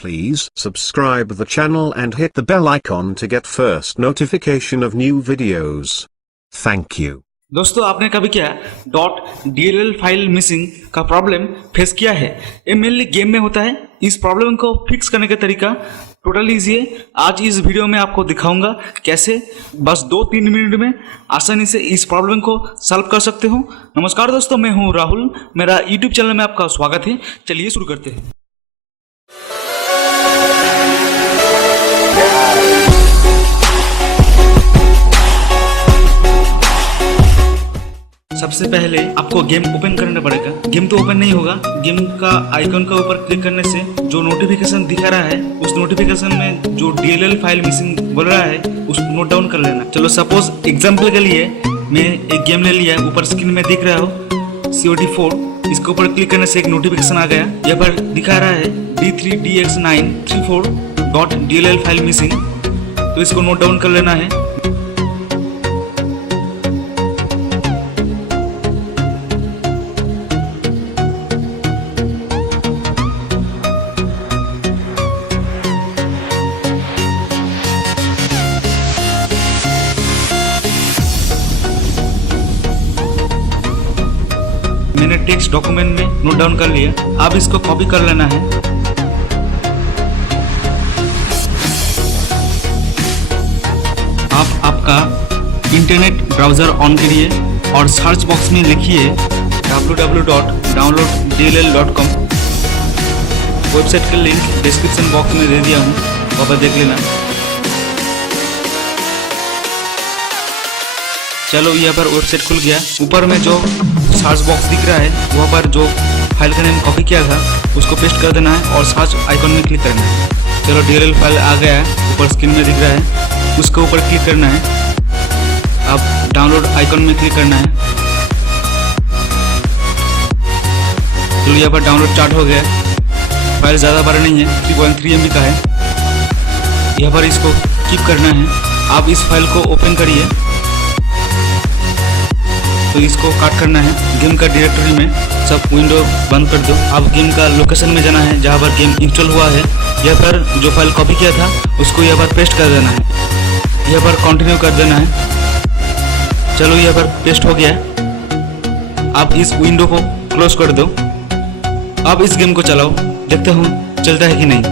Please subscribe the channel and hit the bell icon to get first notification of new videos. Thank you. दोस्तों आपने कभी क्या .dll file missing का problem face किया है? ये मेनली गेम में होता है। इस प्रॉब्लम को फिक्स करने का तरीका टोटली इजी है। आज इस वीडियो में आपको दिखाऊंगा कैसे बस 2-3 मिनट में आसानी से इस प्रॉब्लम को सॉल्व कर सकते हो। नमस्कार दोस्तों, मैं हूं राहुल, मेरा यूट्यूब चैनल में आपका स्वागत है। चलिए शुरू करते हैं। सबसे पहले आपको गेम ओपन करना पड़ेगा। गेम तो ओपन नहीं होगा, गेम का आइकन के ऊपर क्लिक करने से जो नोटिफिकेशन दिखा रहा है उस नोटिफिकेशन में जो DLL फाइल मिसिंग बोल रहा है उसको नोट डाउन कर लेना। चलो सपोज एग्जांपल के लिए मैं एक गेम ले लिया, ऊपर स्क्रीन में दिख रहा हो COD4, इसके ऊपर क्लिक करने से एक नोटिफिकेशन आ गया। यहाँ पर दिखा रहा है D3DX934.dll फाइल मिसिंग, तो इसको नोट डाउन कर लेना है। मैंने टेक्स्ट डॉक्यूमेंट में नोट डाउन कर लिया। अब इसको कॉपी कर लेना है। आप आपका इंटरनेट ब्राउजर ऑन करिए और सर्च बॉक्स में लिखिए www.downloaddll.com। वेबसाइट का लिंक डिस्क्रिप्शन बॉक्स में दे दिया हूँ, वहाँ पर देख लेना। चलो यहाँ पर वेबसाइट खुल गया। ऊपर में जो सर्च बॉक्स दिख रहा है वहाँ पर जो फाइल का नेम कॉपी किया था उसको पेस्ट कर देना है और सर्च आइकन में क्लिक करना है। चलो DLL फाइल आ गया है, ऊपर स्क्रीन में दिख रहा है, उसके ऊपर क्लिक करना है। अब डाउनलोड आइकन में क्लिक करना है। चलो यहाँ पर डाउनलोड स्टार्ट हो गया। फाइल ज़्यादा बड़ा नहीं है, 3.3 MB का है। यहाँ पर इसको कीप करना है। आप इस फाइल को ओपन करिए, तो इसको काट करना है। गेम का डायरेक्टरी में सब विंडो बंद कर दो। अब गेम का लोकेशन में जाना है जहाँ पर गेम इंस्टॉल हुआ है। यहाँ पर जो फाइल कॉपी किया था उसको यहाँ पर पेस्ट कर देना है। यहाँ पर कंटिन्यू कर देना है। चलो यहाँ पर पेस्ट हो गया। अब इस विंडो को क्लोज कर दो। अब इस गेम को चलाओ, देखते हो चलता है कि नहीं।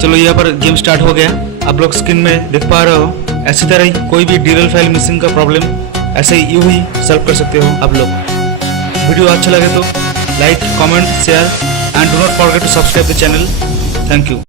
चलो यहाँ पर गेम स्टार्ट हो गया। आप लोग स्क्रीन में देख पा रहे हो। ऐसी तरह ही कोई भी DLL फाइल मिसिंग का प्रॉब्लम ऐसे ही यूं ही सॉल्व कर सकते हो आप लोग। वीडियो अच्छा लगे तो like, comment, share and do not forget to subscribe the channel. Thank you.